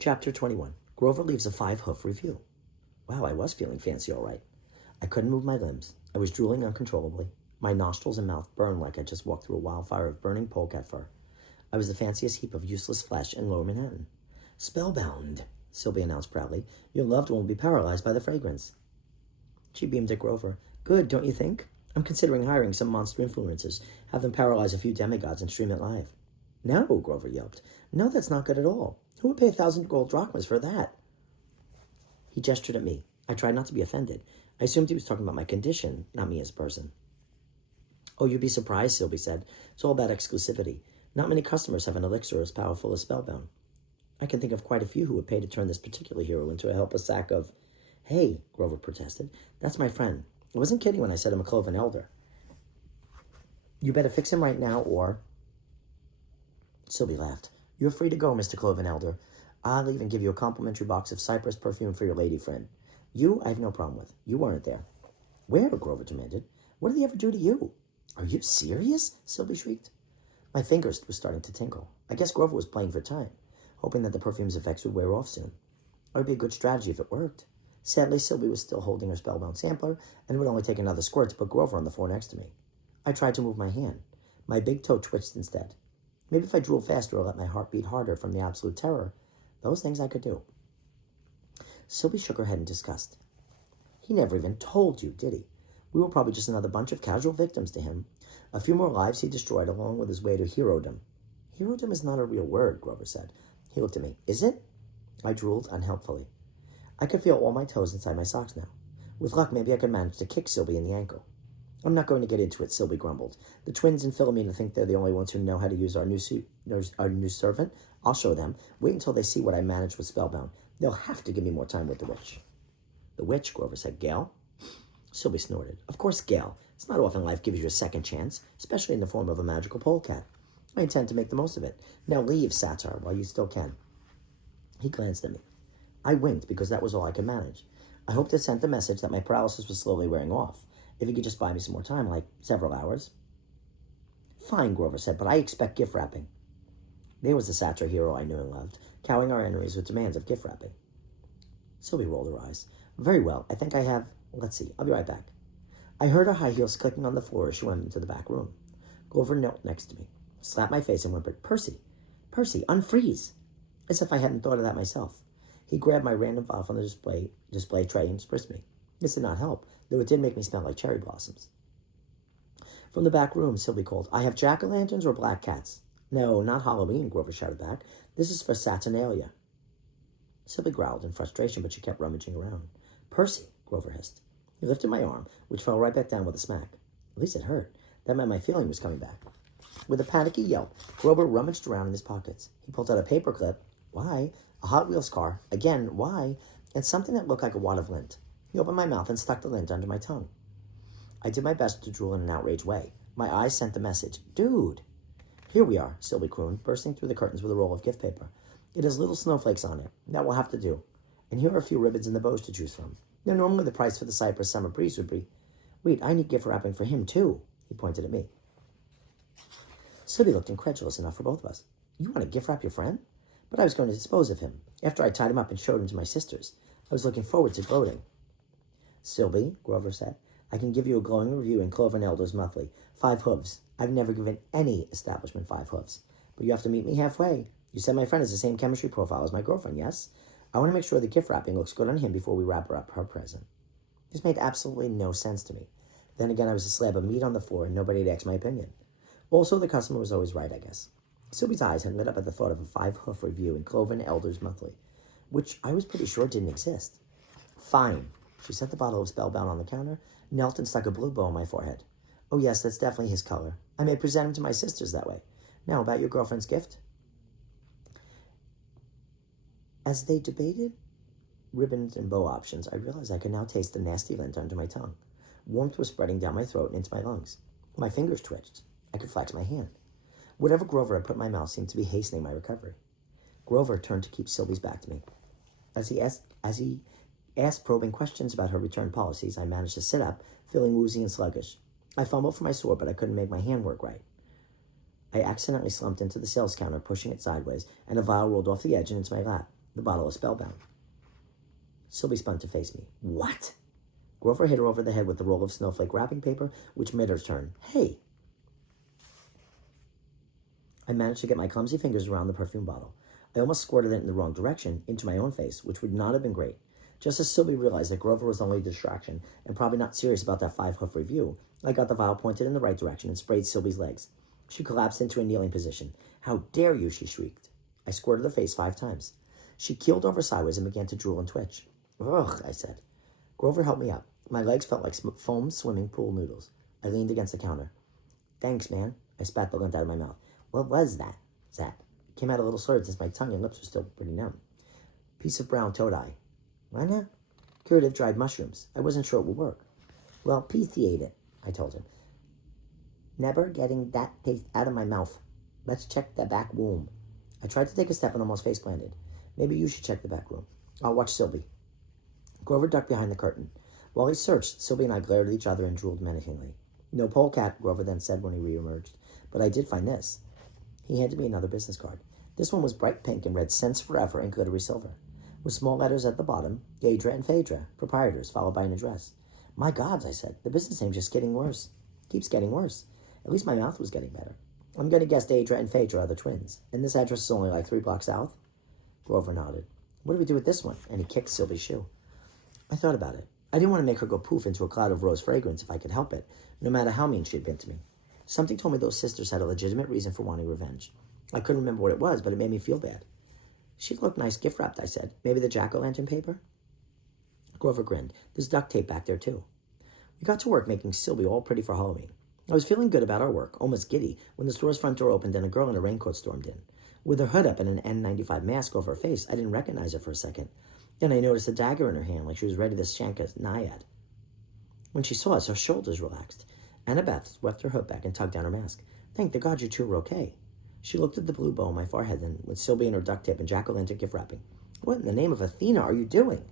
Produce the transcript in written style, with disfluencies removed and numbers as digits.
Chapter 21. Grover leaves a 5-hoof review. Wow, I was feeling fancy all right. I couldn't move my limbs. I was drooling uncontrollably. My nostrils and mouth burned like I just walked through a wildfire of burning polecat fur. I was the fanciest heap of useless flesh in Lower Manhattan. Spellbound, Sylvie announced proudly. Your loved one will be paralyzed by the fragrance. She beamed at Grover. Good, don't you think? I'm considering hiring some monster influencers, have them paralyze a few demigods and stream it live. No, Grover yelped. No, that's not good at all. Who would pay 1,000 gold drachmas for that? He gestured at me. I tried not to be offended. I assumed he was talking about my condition, not me as a person. Oh, you'd be surprised, Sylvie said. It's all about exclusivity. Not many customers have an elixir as powerful as Spellbound. I can think of quite a few who would pay to turn this particular hero into a helpless sack of... Hey, Grover protested. That's my friend. I wasn't kidding when I said I'm a cloven elder. You better fix him right now or... Sylvie laughed. You're free to go, Mr. Cloven Elder. I'll even give you a complimentary box of cypress perfume for your lady friend. You, I have no problem with. You weren't there. Where? Grover demanded. What did he ever do to you? Are you serious? Sylvie shrieked. My fingers were starting to tingle. I guess Grover was playing for time, hoping that the perfume's effects would wear off soon. It would be a good strategy if it worked. Sadly, Sylvie was still holding her spellbound sampler, and it would only take another squirt to put Grover on the floor next to me. I tried to move my hand. My big toe twitched instead. Maybe if I drooled faster or let my heart beat harder from the absolute terror, those things I could do. Sylvie shook her head in disgust. He never even told you, did he? We were probably just another bunch of casual victims to him. A few more lives he destroyed along with his way to Riordan. Riordan is not a real word, Grover said. He looked at me. Is it? I drooled unhelpfully. I could feel all my toes inside my socks now. With luck, maybe I could manage to kick Sylvie in the ankle. I'm not going to get into it, Sylvie grumbled. The twins and Philomena think they're the only ones who know how to use our new servant. I'll show them. Wait until they see what I managed with Spellbound. They'll have to give me more time with the witch. The witch, Grover said. Gale? Sylvie snorted. Of course, Gale. It's not often life gives you a second chance, especially in the form of a magical polecat. I intend to make the most of it. Now leave, Satyr, while you still can. He glanced at me. I winked because that was all I could manage. I hoped it sent the message that my paralysis was slowly wearing off. If he could just buy me some more time, like several hours. Fine, Grover said, but I expect gift wrapping. There was the Satyr hero I knew and loved, cowing our enemies with demands of gift wrapping. Sylvie rolled her eyes. Very well, I think I have... Let's see, I'll be right back. I heard her high heels clicking on the floor as she went into the back room. Grover knelt next to me, slapped my face and whimpered, Percy, unfreeze! As if I hadn't thought of that myself. He grabbed my random file from the display tray and spritzed me. This did not help, though it did make me smell like cherry blossoms. From the back room, Sylvie called, I have jack-o'-lanterns or black cats? No, not Halloween, Grover shouted back. This is for Saturnalia. Sylvie growled in frustration, but she kept rummaging around. Percy, Grover hissed. He lifted my arm, which fell right back down with a smack. At least it hurt. That meant my feeling was coming back. With a panicky yelp, Grover rummaged around in his pockets. He pulled out a paper clip. Why? A Hot Wheels car. Again, why? And something that looked like a wad of lint. He opened my mouth and stuck the lint under my tongue. I did my best to drool in an outraged way. My eyes sent the message. Dude! Here we are, Sylvie crooned, bursting through the curtains with a roll of gift paper. It has little snowflakes on it. That will have to do. And here are a few ribbons and the bows to choose from. Now, normally the price for the Cypress Summer Breeze would be... Wait, I need gift wrapping for him, too. He pointed at me. Sylvie looked incredulous enough for both of us. You want to gift wrap your friend? But I was going to dispose of him. After I tied him up and showed him to my sisters. I was looking forward to gloating. Sylvie, Grover said, I can give you a glowing review in Cloven Elder's Monthly. 5 hooves. I've never given any establishment 5 hooves. But you have to meet me halfway. You said my friend has the same chemistry profile as my girlfriend, yes? I want to make sure the gift wrapping looks good on him before we wrap her up her present. This made absolutely no sense to me. Then again, I was a slab of meat on the floor and nobody had asked my opinion. Also, the customer was always right, I guess. Sylvie's eyes had lit up at the thought of a 5-hoof review in Cloven Elder's Monthly, which I was pretty sure didn't exist. Fine. She set the bottle of Spellbound on the counter, knelt and stuck a blue bow on my forehead. Oh yes, that's definitely his color. I may present him to my sisters that way. Now, about your girlfriend's gift? As they debated ribbons and bow options, I realized I could now taste the nasty lint under my tongue. Warmth was spreading down my throat and into my lungs. My fingers twitched. I could flex my hand. Whatever Grover had put in my mouth seemed to be hastening my recovery. Grover turned to keep Sylvie's back to me. As he asked probing questions about her return policies, I managed to sit up, feeling woozy and sluggish. I fumbled for my sword, but I couldn't make my hand work right. I accidentally slumped into the sales counter, pushing it sideways, and a vial rolled off the edge and into my lap. The bottle was spellbound. Sylvie spun to face me. What? Grover hit her over the head with the roll of snowflake wrapping paper, which made her turn. Hey! I managed to get my clumsy fingers around the perfume bottle. I almost squirted it in the wrong direction, into my own face, which would not have been great. Just as Sylvie realized that Grover was only a distraction and probably not serious about that 5-hoof review, I got the vial pointed in the right direction and sprayed Sylvie's legs. She collapsed into a kneeling position. How dare you, she shrieked. I squirted her face 5 times. She keeled over sideways and began to drool and twitch. Ugh, I said. Grover helped me up. My legs felt like foam swimming pool noodles. I leaned against the counter. Thanks, man. I spat the lint out of my mouth. What was that? It came out a little slurred since my tongue and lips were still pretty numb. Piece of brown toad eye. Why not? Curative dried mushrooms. I wasn't sure it would work. Well, Percy ate it, I told him. Never getting that taste out of my mouth. Let's check the back room. I tried to take a step and almost face planted. Maybe you should check the back room. I'll watch Sylvie. Grover ducked behind the curtain. While he searched, Sylvie and I glared at each other and drooled menacingly. No polecat, Grover then said when he reemerged. But I did find this. He handed me another business card. This one was bright pink and read Cents Forever in glittery silver. With small letters at the bottom, Daedra and Phaedra, proprietors, followed by an address. My gods, I said, the business name's just getting worse. Keeps getting worse. At least my mouth was getting better. I'm going to guess Daedra and Phaedra are the twins. And this address is only like 3 blocks south? Grover nodded. What do we do with this one? And he kicked Sylvie's shoe. I thought about it. I didn't want to make her go poof into a cloud of rose fragrance if I could help it, no matter how mean she had been to me. Something told me those sisters had a legitimate reason for wanting revenge. I couldn't remember what it was, but it made me feel bad. She looked nice gift-wrapped, I said. Maybe the jack-o'-lantern paper? Grover grinned. There's duct tape back there, too. We got to work making Sylvie all pretty for Halloween. I was feeling good about our work, almost giddy, when the store's front door opened and a girl in a raincoat stormed in. With her hood up and an N95 mask over her face, I didn't recognize her for a second. Then I noticed a dagger in her hand, like she was ready to shank a naiad. When she saw us, her shoulders relaxed. Annabeth swept her hood back and tugged down her mask. Thank the gods you two were okay. She looked at the blue bow on my forehead, then with Sylvie and her duct tape and jack-o'-lantern gift wrapping. What in the name of Athena are you doing?